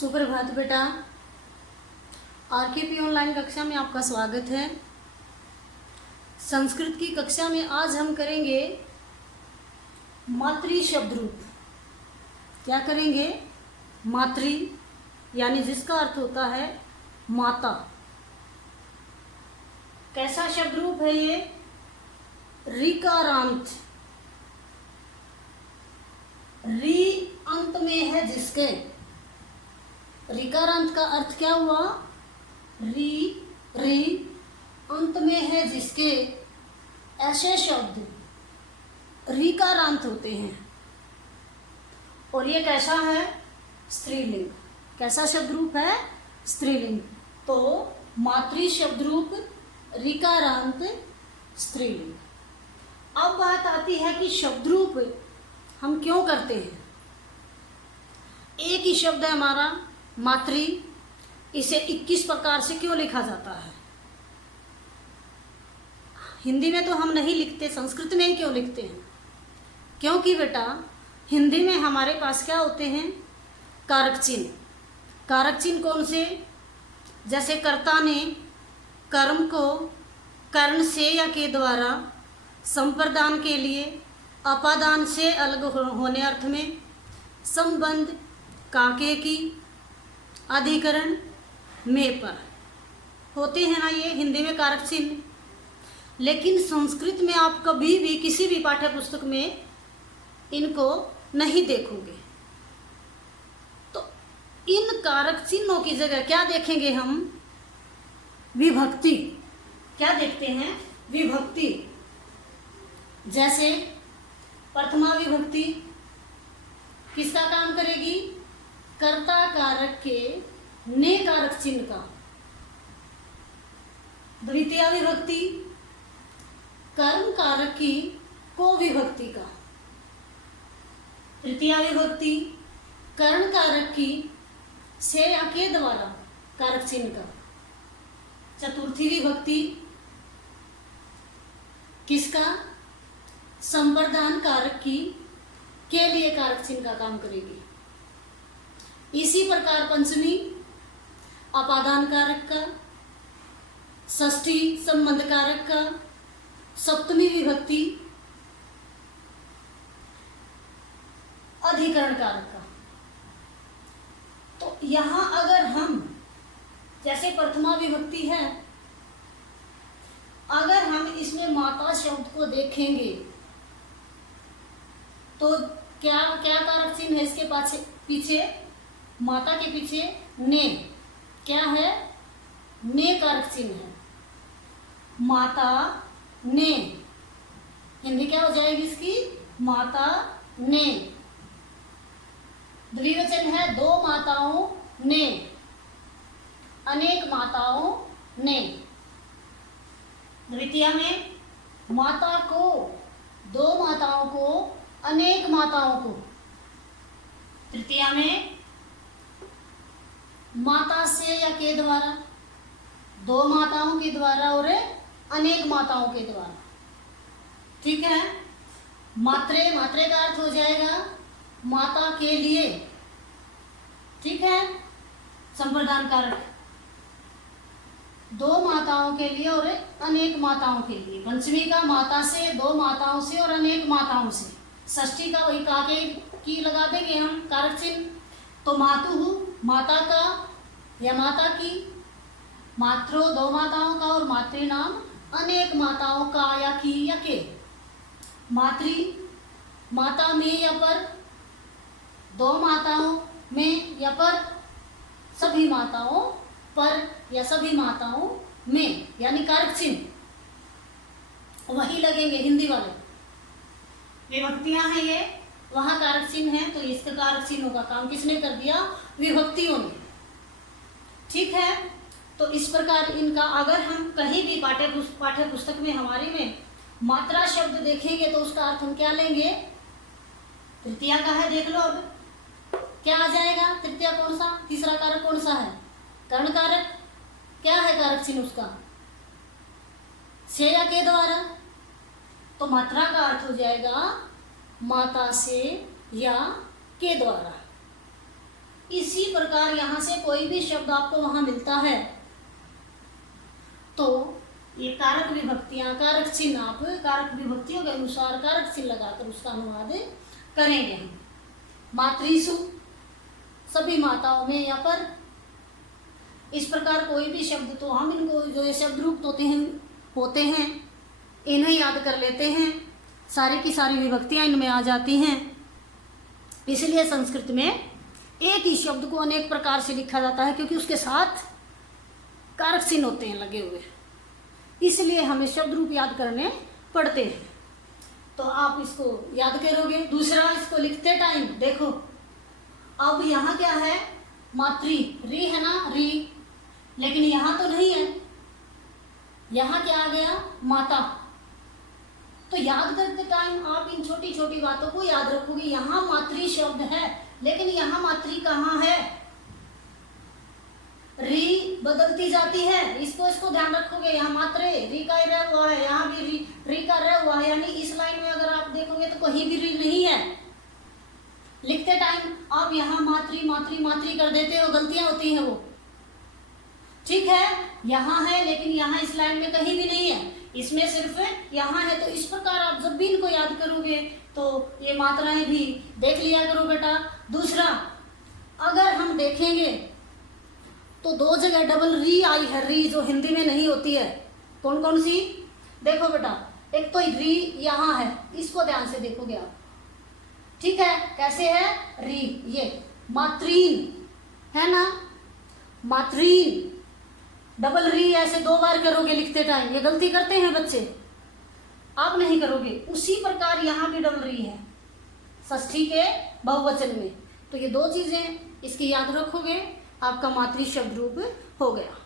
सुप्रभात बेटा। आरकेपी ऑनलाइन कक्षा में आपका स्वागत है। संस्कृत की कक्षा में आज हम करेंगे मातृ शब्द रूप। क्या करेंगे? मातृ यानी जिसका अर्थ होता है माता। कैसा शब्द रूप है ये? ऋकारांत, री अंत में है जिसके। ऋकारांत का अर्थ क्या हुआ? री अंत में है जिसके ऐसे शब्द ऋकारांत होते हैं। और ये कैसा है? स्त्रीलिंग। कैसा शब्द रूप है? स्त्रीलिंग। तो मातृ शब्द रूप ऋकारांत स्त्रीलिंग। अब बात आती है कि शब्द रूप हम क्यों करते हैं। एक ही शब्द है हमारा मातृ, इसे 21 प्रकार से क्यों लिखा जाता है? हिंदी में तो हम नहीं लिखते, संस्कृत में ही क्यों लिखते हैं? क्योंकि बेटा हिंदी में हमारे पास क्या होते हैं? कारक चिन्ह। कारक चिन्ह कौन से? जैसे कर्ता ने कर्म को कर्ण से या के द्वारा संप्रदान के लिए अपादान से अलग होने अर्थ में, संबंध काके की अधिकरण में पर होते हैं ना ये हिंदी में कारक चिन्ह। लेकिन संस्कृत में आप कभी भी किसी भी पाठ्य पुस्तक में इनको नहीं देखोगे। तो इन कारक चिन्हों की जगह क्या देखेंगे हम? विभक्ति। क्या देखते हैं? विभक्ति। जैसे प्रथमा विभक्ति किसका काम करेगी? कर्ता कारक के ने कारक चिन्ह का। द्वितीय विभक्ति कर्म कारक की को विभक्ति का। तृतीय विभक्ति कर्ण कारक की से या के द्वारा कारक चिन्ह का। चतुर्थी विभक्ति किसका? संप्रदान कारक की के लिए कारक चिन्ह का काम करेगी। इसी प्रकार पंचमी अपादान कारक का, षष्ठी संबंध कारक का, सप्तमी विभक्ति अधिकरण कारक का। तो यहां अगर हम जैसे प्रथमा विभक्ति है, अगर हम इसमें माता शब्द को देखेंगे तो क्या क्या कारक चिन्ह है इसके पीछे? माता के पीछे ने। क्या है? ने कारक चिन्ह है। माता ने। हिंदी क्या हो जाएगी इसकी? माता ने। द्विवचन है दो माताओं ने, अनेक माताओं ने। द्वितीय में माता को, दो माताओं को, अनेक माताओं को। तृतीय में माता से या के द्वारा, दो माताओं के द्वारा और अनेक माताओं के द्वारा। ठीक है। मात्रे, मात्रे का अर्थ हो जाएगा माता के लिए। ठीक है। संप्रदान कारक दो माताओं के लिए और अनेक माताओं के लिए। पंचमी का माता से, दो माताओं से और अनेक माताओं से। षष्ठी का वही काके की लगा देंगे हम कारक चिन्ह। तो मातु माता का या माता की, मात्रो दो माताओं का और मातृ नाम अनेक माताओं का या की या के। मातृ माता में या पर, दो माताओं में या पर, सभी माताओं पर या सभी माताओं में, यानी कारक चिन्ह वही लगेंगे हिंदी वाले। विभक्तियां हैं ये, वहां कारक चिन्ह है, तो इसके कारक चिन्हों का काम किसने कर दिया? विभक्तियों ने। ठीक है। तो इस प्रकार इनका अगर हम कहीं भी पाठ्य पुस्तक में हमारे में मात्रा शब्द देखेंगे तो उसका अर्थ हम क्या लेंगे? तृतीया का है, देख लो अब क्या आ जाएगा। तृतीया कौन सा? तीसरा कारक कौन सा है? कर्ण कारक। क्या है कारक चिन्ह उसका? से या के द्वारा। तो मात्रा का अर्थ हो जाएगा माता से या के द्वारा। इसी प्रकार यहाँ से कोई भी शब्द आपको वहां मिलता है तो ये कारक विभक्तियां, कारक चिन्ह आप कारक विभक्तियों के अनुसार कारक चिन्ह लगाकर उसका अनुवाद करेंगे हम। मातृसु सभी माताओं में, यहाँ पर इस प्रकार कोई भी शब्द तो हम इनको जो ये शब्द रूप होते हैं इन्हें याद कर लेते हैं, सारी की सारी विभक्तियां इनमें आ जाती हैं। इसलिए संस्कृत में एक ही शब्द को अनेक प्रकार से लिखा जाता है क्योंकि उसके साथ कारक चिन्ह होते हैं लगे हुए, इसलिए हमें शब्द रूप याद करने पड़ते हैं। तो आप इसको याद करोगे। दूसरा, इसको लिखते टाइम देखो, अब यहाँ क्या है, मातृ री है ना, री, लेकिन यहाँ तो नहीं है, यहाँ क्या आ गया, माता। तो याद करते टाइम आप इन छोटी छोटी बातों को याद रखोगे। यहाँ मातृ शब्द है लेकिन यहाँ मातृ कहाँ है, री बदलती जाती है, इसको ध्यान रखोगे। यहाँ मात्रे री का रह हुआ है, यहाँ भी री का रह हुआ है, यानी इस लाइन में अगर आप देखोगे तो कहीं भी री नहीं है। लिखते टाइम आप यहाँ मातृ मातृ मातृ कर देते हो, गलतियां होती है वो, ठीक है। यहाँ है लेकिन यहाँ इस लाइन में कहीं भी नहीं है, इसमें सिर्फ यहाँ है। तो इस प्रकार आप जब भी इनको याद करोगे तो ये मात्राएं भी देख लिया करो बेटा। दूसरा, अगर हम देखेंगे तो दो जगह डबल री आई है, री जो हिंदी में नहीं होती है, कौन कौन सी, देखो बेटा। एक तो री यहाँ है, इसको ध्यान से देखोगे आप, ठीक है। कैसे है, री, ये मातृन है ना, मातृन, डबल री ऐसे दो बार करोगे लिखते टाइम, ये गलती करते हैं बच्चे, आप नहीं करोगे। उसी प्रकार यहाँ भी डबल री है षष्ठी के बहुवचन में। तो ये दो चीजें इसकी याद रखोगे, आपका मातृ शब्द रूप हो गया।